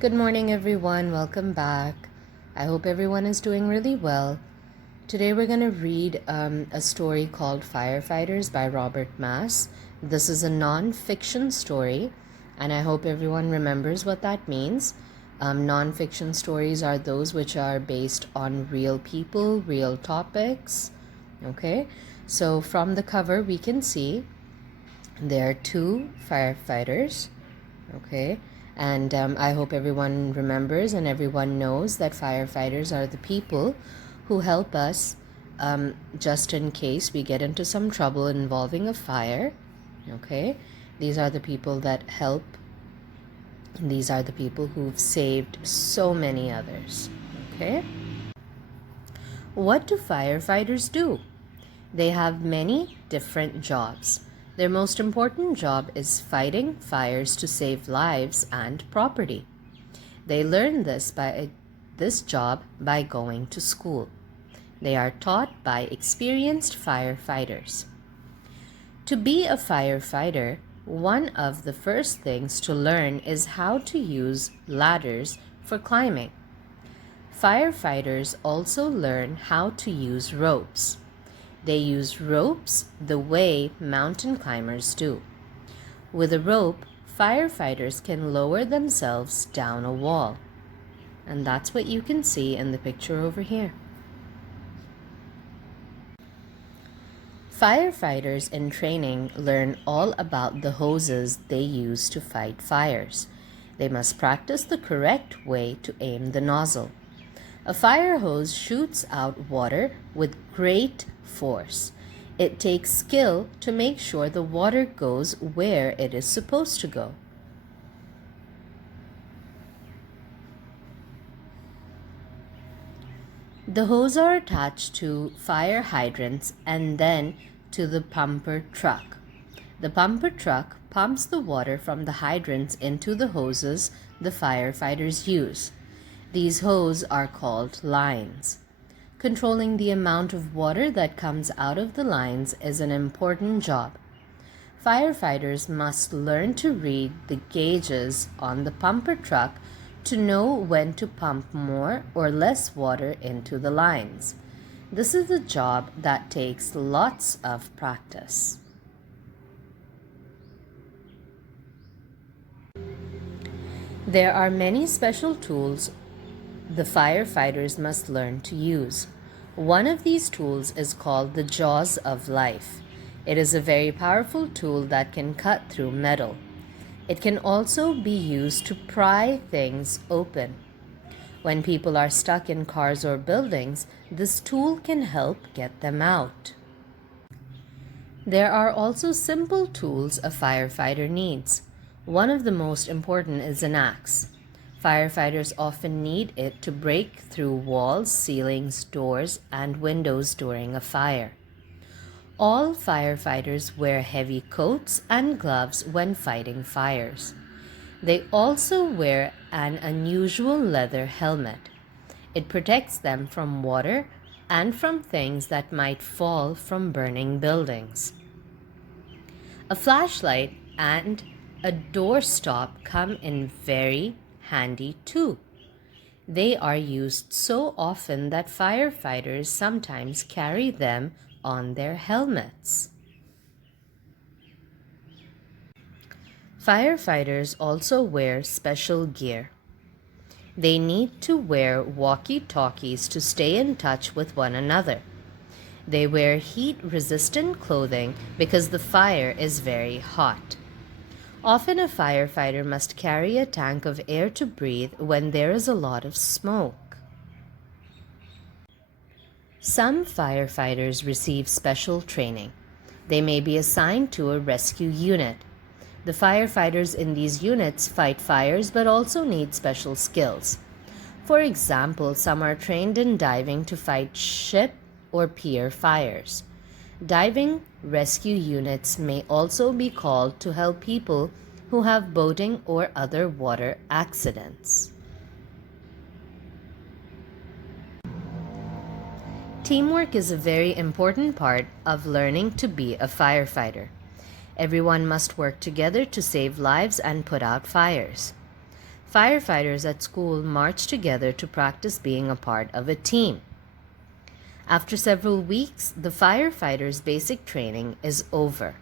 Good morning, everyone. Welcome back. I hope everyone is doing really well. Today, we're going to read a story called Firefighters by Robert Mass. This is a non-fiction story, and I hope everyone remembers what that means. Non-fiction stories are those which are based on real people, real topics. Okay, so from the cover, we can see there are two firefighters. Okay, and I hope everyone remembers and everyone knows that firefighters are the people who help us just in case we get into some trouble involving a fire. Okay, these are the people that help. These are the people who've saved so many others. Okay, what do firefighters do? They have many different jobs. Their most important job is fighting fires to save lives and property. They learn this job by going to school. They are taught by experienced firefighters. To be a firefighter, one of the first things to learn is how to use ladders for climbing. Firefighters also learn how to use ropes. They use ropes the way mountain climbers do. With a rope, firefighters can lower themselves down a wall. And that's what you can see in the picture over here. Firefighters in training learn all about the hoses they use to fight fires. They must practice the correct way to aim the nozzle. A fire hose shoots out water with great force. It takes skill to make sure the water goes where it is supposed to go. The hose are attached to fire hydrants and then to the pumper truck. The pumper truck pumps the water from the hydrants into the hoses the firefighters use. These hoses are called lines. Controlling the amount of water that comes out of the lines is an important job. Firefighters must learn to read the gauges on the pumper truck to know when to pump more or less water into the lines. This is a job that takes lots of practice. There are many special tools the firefighters must learn to use. One of these tools is called the jaws of life. It is a very powerful tool that can cut through metal. It can also be used to pry things open. When people are stuck in cars or buildings, this tool can help get them out. There are also simple tools a firefighter needs. One of the most important is an axe. Firefighters often need it to break through walls, ceilings, doors, and windows during a fire. All firefighters wear heavy coats and gloves when fighting fires. They also wear an unusual leather helmet. It protects them from water and from things that might fall from burning buildings. A flashlight and a doorstop come in very handy too. They are used so often that firefighters sometimes carry them on their helmets. Firefighters also wear special gear. They need to wear walkie-talkies to stay in touch with one another. They wear heat-resistant clothing because the fire is very hot. Often a firefighter must carry a tank of air to breathe when there is a lot of smoke. Some firefighters receive special training. They may be assigned to a rescue unit. The firefighters in these units fight fires but also need special skills. For example, some are trained in diving to fight ship or pier fires. Diving rescue units may also be called to help people who have boating or other water accidents. Teamwork is a very important part of learning to be a firefighter. Everyone must work together to save lives and put out fires. Firefighters at school march together to practice being a part of a team. After several weeks, the firefighters' basic training is over.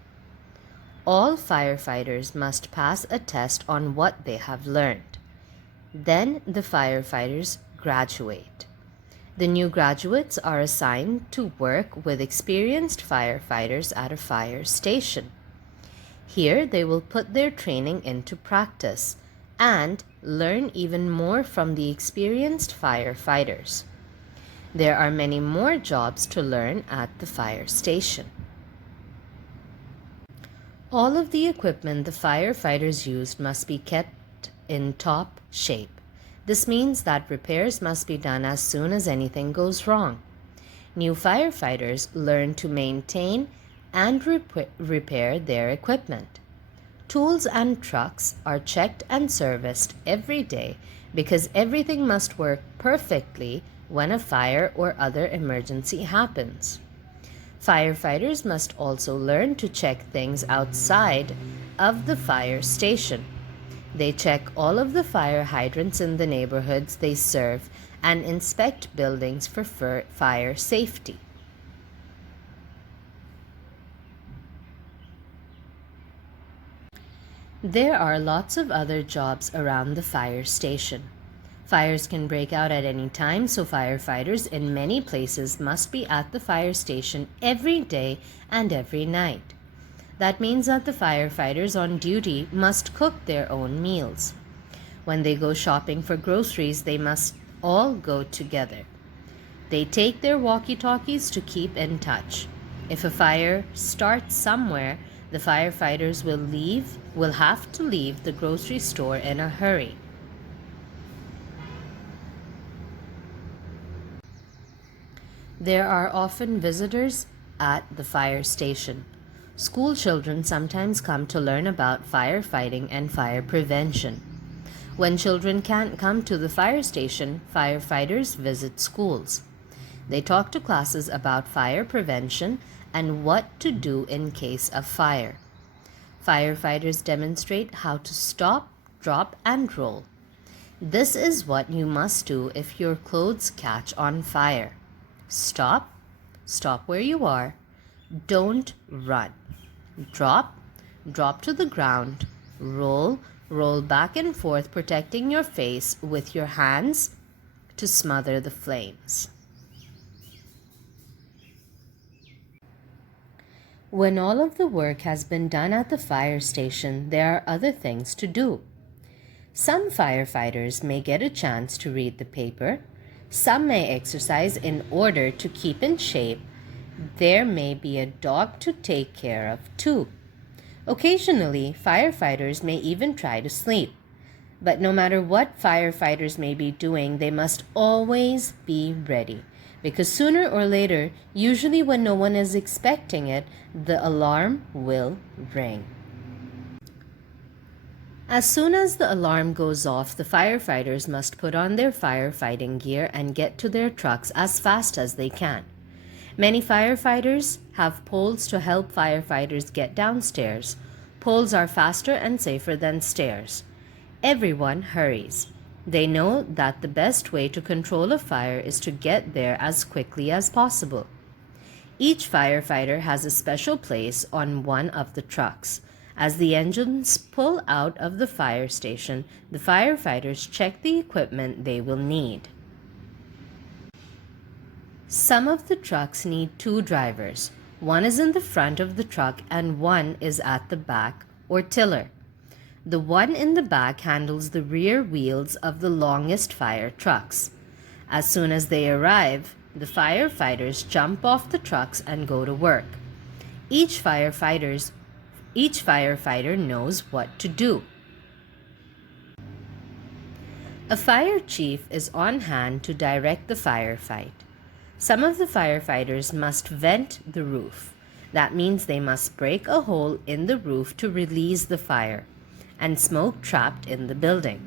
All firefighters must pass a test on what they have learned. Then the firefighters graduate. The new graduates are assigned to work with experienced firefighters at a fire station. Here they will put their training into practice and learn even more from the experienced firefighters. There are many more jobs to learn at the fire station. All of the equipment the firefighters used must be kept in top shape. This means that repairs must be done as soon as anything goes wrong. New firefighters learn to maintain and repair their equipment. Tools and trucks are checked and serviced every day because everything must work perfectly when a fire or other emergency happens. Firefighters must also learn to check things outside of the fire station. They check all of the fire hydrants in the neighborhoods they serve and inspect buildings for fire safety. There are lots of other jobs around the fire station. Fires can break out at any time, so firefighters in many places must be at the fire station every day and every night. That means that the firefighters on duty must cook their own meals. When they go shopping for groceries, they must all go together. They take their walkie-talkies to keep in touch. If a fire starts somewhere, the firefighters will have to leave the grocery store in a hurry. There are often visitors at the fire station. School children sometimes come to learn about firefighting and fire prevention. When children can't come to the fire station, firefighters visit schools. They talk to classes about fire prevention and what to do in case of fire. Firefighters demonstrate how to stop, drop, and roll. This is what you must do if your clothes catch on fire. Stop, stop where you are. Don't run. Drop, drop to the ground. Roll, roll back and forth, protecting your face with your hands to smother the flames. When all of the work has been done at the fire station, there are other things to do. Some firefighters may get a chance to read the paper. Some may exercise in order to keep in shape. There may be a dog to take care of too. Occasionally, firefighters may even try to sleep. But no matter what firefighters may be doing, they must always be ready. Because sooner or later, usually when no one is expecting it, the alarm will ring. As soon as the alarm goes off, the firefighters must put on their firefighting gear and get to their trucks as fast as they can. Many firefighters have poles to help firefighters get downstairs. Poles are faster and safer than stairs. Everyone hurries. They know that the best way to control a fire is to get there as quickly as possible. Each firefighter has a special place on one of the trucks. As the engines pull out of the fire station, the firefighters check the equipment they will need. Some of the trucks need two drivers. One is in the front of the truck and one is at the back or tiller. The one in the back handles the rear wheels of the longest fire trucks. As soon as they arrive, the firefighters jump off the trucks and go to work. Each firefighter knows what to do. A fire chief is on hand to direct the firefight. Some of the firefighters must vent the roof. That means they must break a hole in the roof to release the fire and smoke trapped in the building.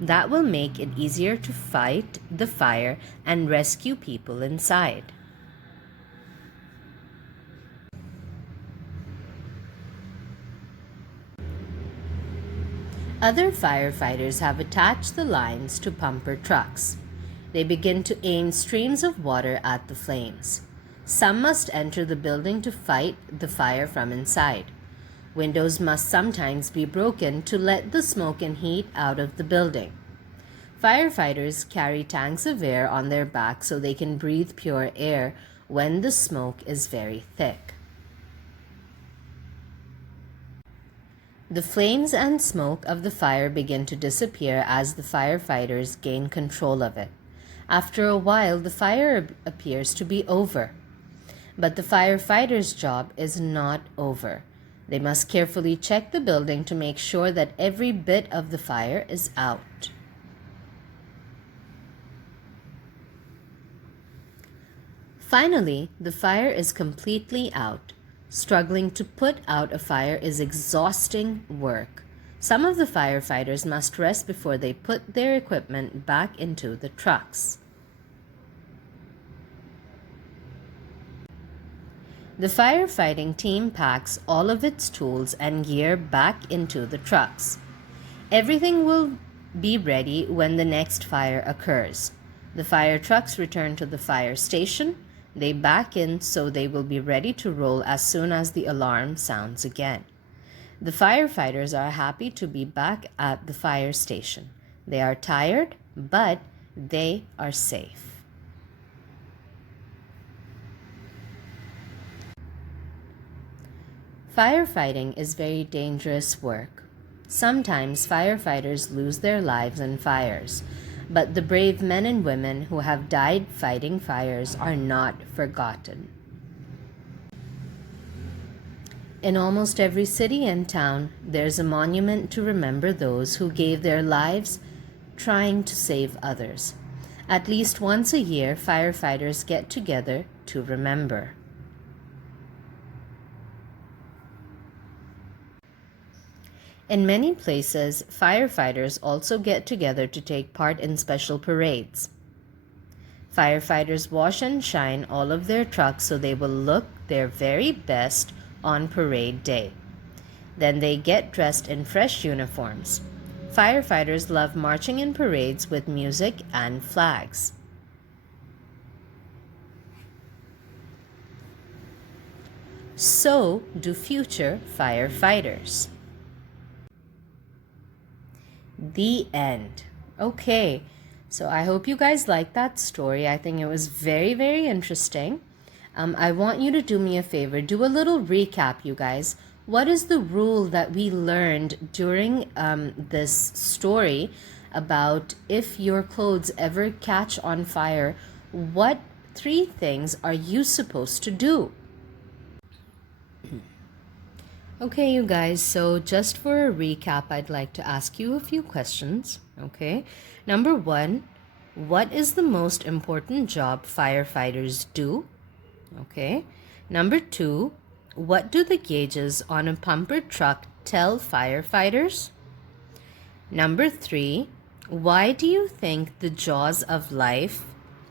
That will make it easier to fight the fire and rescue people inside. Other firefighters have attached the lines to pumper trucks. They begin to aim streams of water at the flames. Some must enter the building to fight the fire from inside. Windows must sometimes be broken to let the smoke and heat out of the building. Firefighters carry tanks of air on their backs so they can breathe pure air when the smoke is very thick. The flames and smoke of the fire begin to disappear as the firefighters gain control of it. After a while, the fire appears to be over. But the firefighters' job is not over. They must carefully check the building to make sure that every bit of the fire is out. Finally, the fire is completely out. Struggling to put out a fire is exhausting work. Some of the firefighters must rest before they put their equipment back into the trucks. The firefighting team packs all of its tools and gear back into the trucks. Everything will be ready when the next fire occurs. The fire trucks return to the fire station. They back in so they will be ready to roll as soon as the alarm sounds again. The firefighters are happy to be back at the fire station. They are tired, but they are safe. Firefighting is very dangerous work. Sometimes firefighters lose their lives in fires, but the brave men and women who have died fighting fires are not forgotten. In almost every city and town, there's a monument to remember those who gave their lives trying to save others. At least once a year, firefighters get together to remember. In many places, firefighters also get together to take part in special parades. Firefighters wash and shine all of their trucks so they will look their very best on parade day. Then they get dressed in fresh uniforms. Firefighters love marching in parades with music and flags. So do future firefighters. The end. Okay, so I hope you guys liked that story. I think it was very, very interesting. I want you to do me a favor. Do a little recap, you guys. What is the rule that we learned during this story about if your clothes ever catch on fire? What 3 things are you supposed to do? Okay, you guys, so just for a recap, I'd like to ask you a few questions, okay? Number 1, what is the most important job firefighters do? Okay. Number 2, what do the gauges on a pumper truck tell firefighters? Number 3, why do you think the jaws of life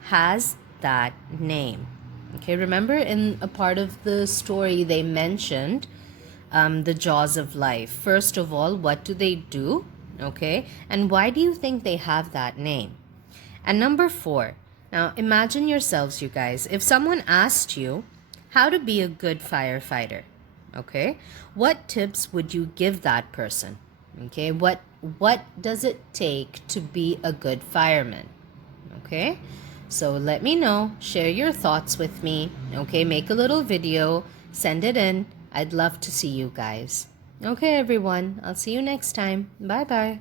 has that name? Okay, remember in a part of the story they mentioned the jaws of life. First of all, what do they do? Okay, and why do you think they have that name? And number 4, now imagine yourselves, you guys, if someone asked you how to be a good firefighter, okay, what tips would you give that person? Okay, what does it take to be a good fireman? Okay, so let me know, share your thoughts with me, okay, make a little video, send it in. I'd love to see you guys. Okay, everyone, I'll see you next time. Bye-bye.